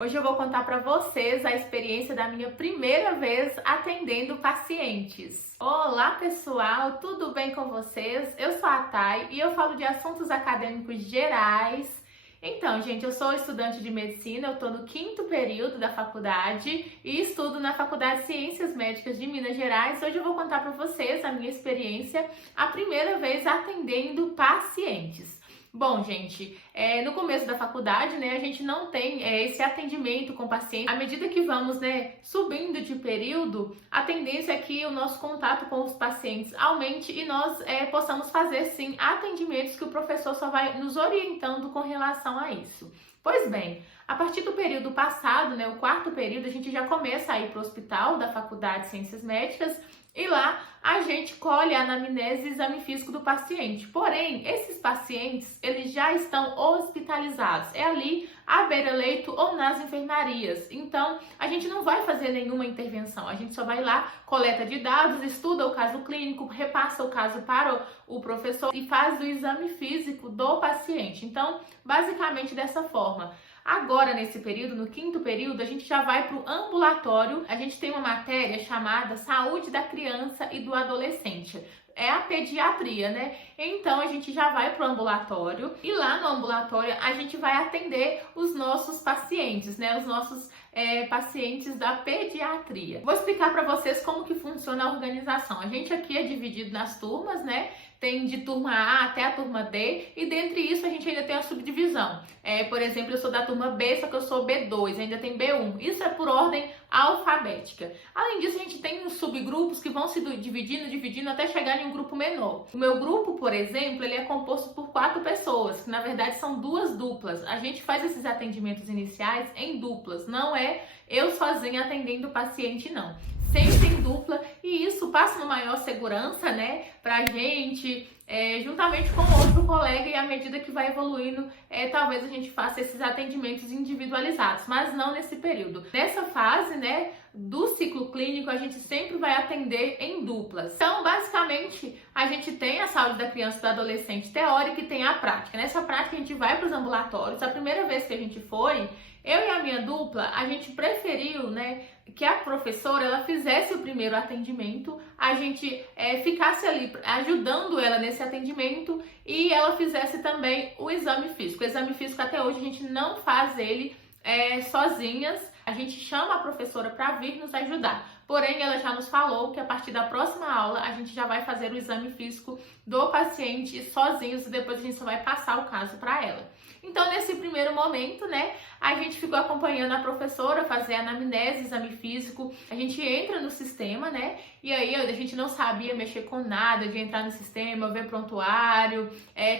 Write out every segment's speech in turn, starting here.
Hoje eu vou contar para vocês a experiência da minha primeira vez atendendo pacientes. Olá pessoal, tudo bem com vocês? Eu sou a Thay e eu falo de assuntos acadêmicos gerais. Então, gente, eu sou estudante de medicina, eu estou no 5º período da faculdade e estudo na Faculdade de Ciências Médicas de Minas Gerais. Hoje eu vou contar para vocês a minha experiência, a primeira vez atendendo pacientes. Bom, gente, no começo da faculdade, a gente não tem esse atendimento com paciente. À medida que vamos, subindo de período, a tendência é que o nosso contato com os pacientes aumente e nós possamos fazer, sim, atendimentos que o professor só vai nos orientando com relação a isso. Pois bem, a partir do período passado, o 4º período, a gente já começa a ir para o hospital da Faculdade de Ciências Médicas e lá a gente colhe a anamnese e exame físico do paciente. Porém, esses pacientes, eles já estão hospitalizados. É ali à beira-leito ou nas enfermarias. Então, a gente não vai fazer nenhuma intervenção. A gente só vai lá, coleta de dados, estuda o caso clínico, repassa o caso para o professor e faz o exame físico do paciente. Então, basicamente dessa forma. Agora, nesse período, no 5º período, a gente já vai para o ambulatório. A gente tem uma matéria chamada Saúde da Criança e do Adolescente. É a pediatria, Então, a gente já vai para o ambulatório e lá no ambulatório a gente vai atender os nossos pacientes, os nossos pacientes da pediatria. Vou explicar para vocês como que funciona a organização. A gente aqui é dividido nas turmas, Tem de turma A até a turma D e dentre isso a gente ainda tem a subdivisão. Por exemplo, eu sou da turma B, só que eu sou B2, ainda tem B1. Isso é por ordem alfabética. Além disso, a gente tem uns subgrupos que vão se dividindo até chegar em um grupo menor. O meu grupo, por exemplo, ele é composto por 4 pessoas, que na verdade são 2 duplas. A gente faz esses atendimentos iniciais em duplas, não é eu sozinha atendendo o paciente, não. Sempre em dupla, e isso passa uma maior segurança, pra gente, juntamente com outro colega, e à medida que vai evoluindo, talvez a gente faça esses atendimentos individualizados, mas não nesse período. Nessa fase, do ciclo clínico, a gente sempre vai atender em duplas. Então, basicamente, a gente tem a saúde da criança e do adolescente teórica e tem a prática. Nessa prática, a gente vai para os ambulatórios. A primeira vez que a gente foi, eu e a minha dupla, a gente preferiu, que a professora ela fizesse o primeiro atendimento, a gente ficasse ali ajudando ela nesse atendimento e ela fizesse também o exame físico. O exame físico até hoje a gente não faz ele sozinhas, a gente chama a professora para vir nos ajudar. Porém, ela já nos falou que a partir da próxima aula a gente já vai fazer o exame físico do paciente sozinhos e depois a gente só vai passar o caso para ela. Então, nesse primeiro momento, a gente ficou acompanhando a professora fazer a anamnese, exame físico. A gente entra no sistema, e aí a gente não sabia mexer com nada, de entrar no sistema, ver prontuário,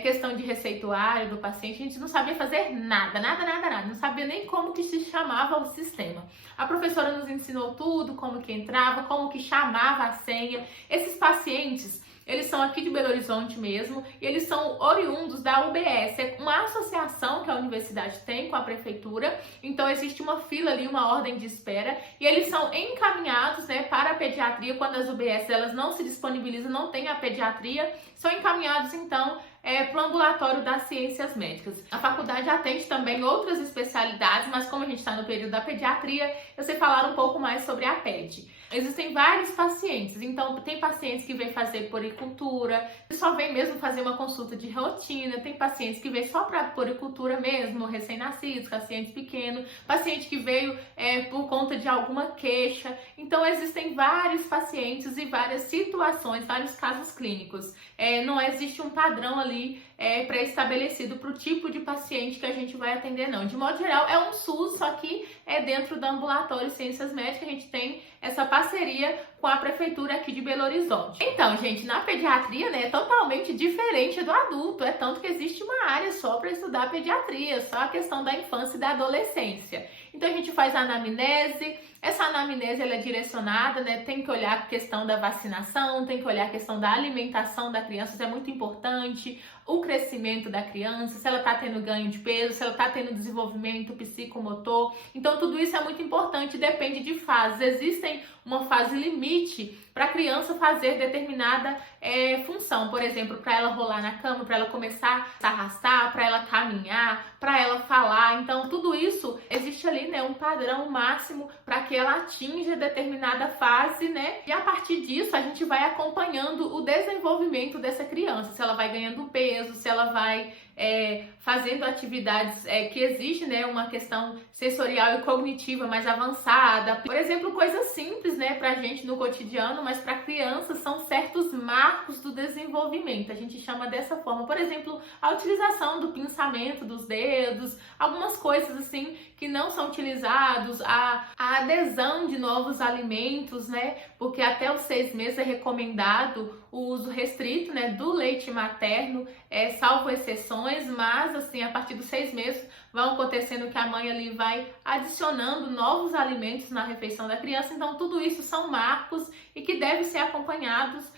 questão de receituário do paciente. A gente não sabia fazer nada. Não sabia nem como que se chamava o sistema. A professora nos ensinou tudo, como que entrava, como que chamava a senha. Esses pacientes, eles são aqui de Belo Horizonte mesmo, e eles são oriundos da UBS, é uma associação que a universidade tem com a prefeitura, então existe uma fila ali, uma ordem de espera, e eles são encaminhados para a pediatria, quando as UBS elas não se disponibilizam, não tem a pediatria, são encaminhados então para o ambulatório das ciências médicas. A faculdade atende também outras especialidades, mas como a gente está no período da pediatria, eu sei falar um pouco mais sobre a PED. Existem vários pacientes, então tem pacientes que vêm fazer puericultura, só vem mesmo fazer uma consulta de rotina, tem pacientes que vêm só para puericultura mesmo, recém-nascidos, pacientes pequenos, paciente que veio por conta de alguma queixa. Então existem vários pacientes e várias situações, vários casos clínicos. Não existe um padrão ali pré-estabelecido para o tipo de paciente que a gente vai atender, não. De modo geral, é um SUS, só que dentro do ambulatório Ciências Médicas a gente tem essa parceria com a prefeitura aqui de Belo Horizonte. Então, gente, na pediatria, é totalmente diferente do adulto, é tanto que existe uma área só para estudar pediatria, só a questão da infância e da adolescência. Então, a gente faz a anamnese, essa anamnese ela é direcionada, tem que olhar a questão da vacinação, tem que olhar a questão da alimentação da criança, isso é muito importante, o crescimento da criança, se ela está tendo ganho de peso, se ela está tendo desenvolvimento psicomotor. Então, tudo isso é muito importante, depende de fases. Existem uma fase limite para a criança fazer determinada função. Por exemplo, para ela rolar na cama, para ela começar a se arrastar, para ela caminhar, para ela falar. Então, tudo isso existe ali, né, um padrão máximo para que ela atinja determinada fase, né? E a partir disso, a gente vai acompanhando o desenvolvimento dessa criança, se ela vai ganhando peso, se ela vai fazendo atividades que exigem, né, uma questão sensorial e cognitiva mais avançada. Por exemplo, coisas simples, né, pra gente no cotidiano, mas para crianças são certos marcos do desenvolvimento. A gente chama dessa forma. Por exemplo, a utilização do pinçamento dos dedos, algumas coisas assim que não são utilizados, a adesão de novos alimentos, né, porque até os 6 meses é recomendado o uso restrito, né, do leite materno, salvo exceções, mas assim, a partir dos 6 meses vão acontecendo que a mãe ali vai adicionando novos alimentos na refeição da criança. Então, tudo isso são marcos e que devem ser acompanhados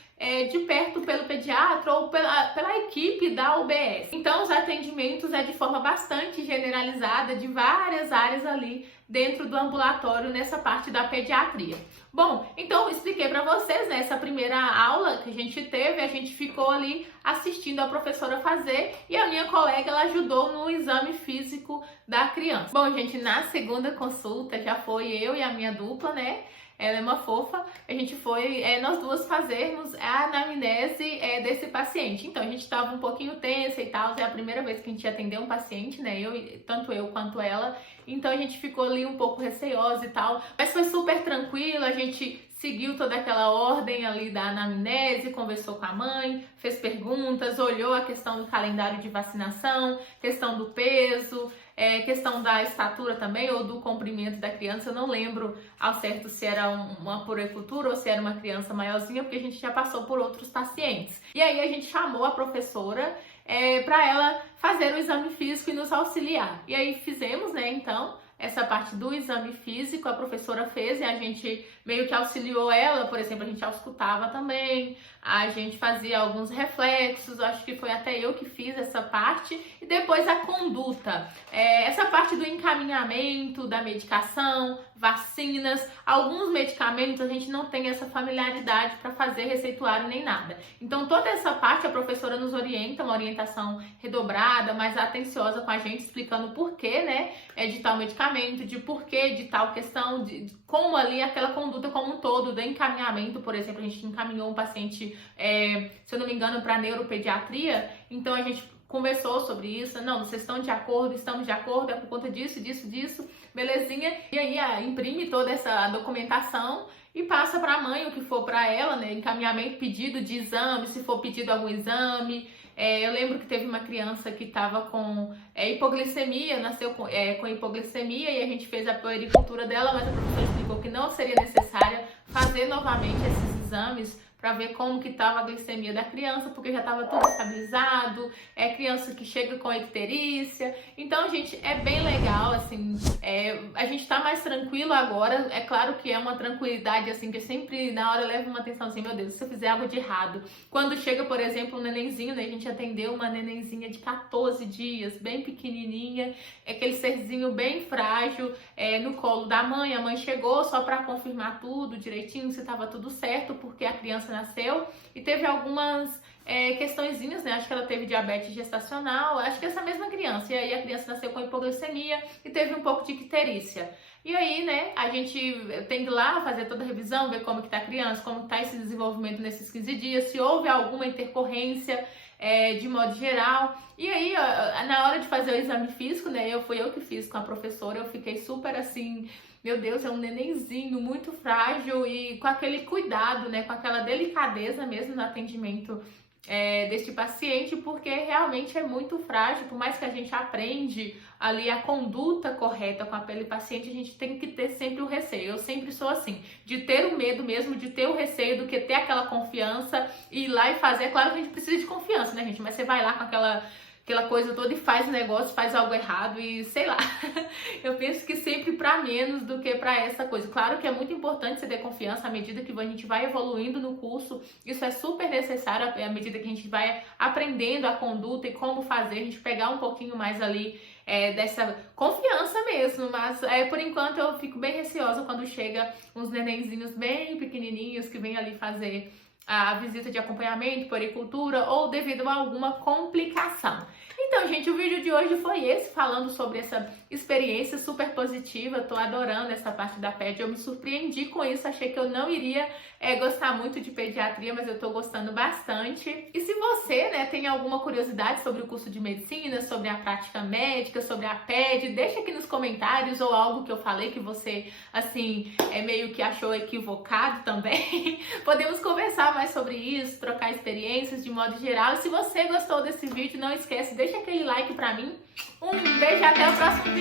de perto pelo pediatra ou pela equipe da UBS. Então, os atendimentos de forma bastante generalizada de várias áreas ali dentro do ambulatório nessa parte da pediatria. Bom, então eu expliquei para vocês, né, essa primeira aula que a gente teve, a gente ficou ali assistindo a professora fazer e a minha colega ela ajudou no exame físico da criança. Bom, gente, na segunda consulta já foi eu e a minha dupla, né? Ela é uma fofa, a gente foi nós duas fazermos a anamnese desse paciente. Então, a gente estava um pouquinho tensa e tal, é a primeira vez que a gente atendeu um paciente, né, tanto eu quanto ela, então a gente ficou ali um pouco receosa e tal, mas foi super tranquilo, a gente seguiu toda aquela ordem ali da anamnese, conversou com a mãe, fez perguntas, olhou a questão do calendário de vacinação, questão do peso, questão da estatura também, ou do comprimento da criança. Eu não lembro ao certo se era uma puericultura ou se era uma criança maiorzinha, porque a gente já passou por outros pacientes. E aí a gente chamou a professora para ela fazer o exame físico e nos auxiliar. E aí fizemos, né, então, essa parte do exame físico, a professora fez e a gente meio que auxiliou ela. Por exemplo, a gente auscultava também, a gente fazia alguns reflexos, acho que foi até eu que fiz essa parte. E depois a conduta, essa parte do encaminhamento, da medicação, vacinas, alguns medicamentos a gente não tem essa familiaridade para fazer receituário nem nada. Então toda essa parte a professora nos orienta, uma orientação redobrada, mais atenciosa com a gente, explicando o porquê, né, de tal medicamento, de porquê de tal questão, de como ali aquela conduta como um todo, do encaminhamento. Por exemplo, a gente encaminhou um paciente, se eu não me engano, para neuropediatria, então a gente conversou sobre isso. Não, vocês estão de acordo, estamos de acordo, é por conta disso, disso, belezinha. E aí imprime toda essa documentação e passa para a mãe o que for para ela, né, encaminhamento, pedido de exame, se for pedido algum exame. Eu lembro que teve uma criança que estava com hipoglicemia, nasceu com hipoglicemia, e a gente fez a puericultura dela, mas a professora explicou que não seria necessário fazer novamente esses exames para ver como que estava a glicemia da criança, porque já estava tudo estabilizado, criança que chega com icterícia. Então, gente, é bem legal, assim, a gente tá mais tranquilo agora. É claro que é uma tranquilidade, assim, que sempre na hora leva uma atenção, assim, meu Deus, se eu fizer algo de errado. Quando chega, por exemplo, um nenenzinho, né, a gente atendeu uma nenenzinha de 14 dias, bem pequenininha, aquele serzinho bem frágil, no colo da mãe. A mãe chegou só para confirmar tudo direitinho, se estava tudo certo, porque a criança nasceu e teve algumas questõezinhas, né? Acho que ela teve diabetes gestacional, acho que essa mesma criança. E aí a criança nasceu com hipoglicemia e teve um pouco de icterícia. E aí, né, a gente tem que ir lá fazer toda a revisão, ver como que tá a criança, como tá esse desenvolvimento nesses 15 dias, se houve alguma intercorrência de modo geral. E aí, na hora de fazer o exame físico, né, fui eu que fiz com a professora, eu fiquei super assim, meu Deus, é um nenenzinho muito frágil, e com aquele cuidado, né, com aquela delicadeza mesmo no atendimento deste paciente, porque realmente é muito frágil. Por mais que a gente aprende ali a conduta correta com aquele paciente, a gente tem que ter sempre o receio. Eu sempre sou assim, de ter o medo mesmo, de ter o receio, do que ter aquela confiança e ir lá e fazer. É claro que a gente precisa de confiança, né, gente? Mas você vai lá com aquela coisa toda e faz o negócio, faz algo errado e sei lá. Eu penso que sempre para menos do que para essa coisa. Claro que é muito importante você ter confiança à medida que a gente vai evoluindo no curso. Isso é super necessário à medida que a gente vai aprendendo a conduta e como fazer, a gente pegar um pouquinho mais ali dessa confiança mesmo, mas por enquanto eu fico bem receosa quando chega uns nenenzinhos bem pequenininhos que vêm ali fazer a visita de acompanhamento, puericultura ou devido a alguma complicação. Então, gente, o vídeo de hoje foi esse, falando sobre essa experiência super positiva. Tô adorando essa parte da ped, eu me surpreendi com isso, achei que eu não iria gostar muito de pediatria, mas eu tô gostando bastante. E se você, né, tem alguma curiosidade sobre o curso de medicina, sobre a prática médica, sobre a ped, deixa aqui nos comentários, ou algo que eu falei que você, assim, meio que achou equivocado também. Podemos conversar mais sobre isso, trocar experiências de modo geral. E se você gostou desse vídeo, não esquece, deixa aquele like pra mim. Um beijo e até o próximo vídeo.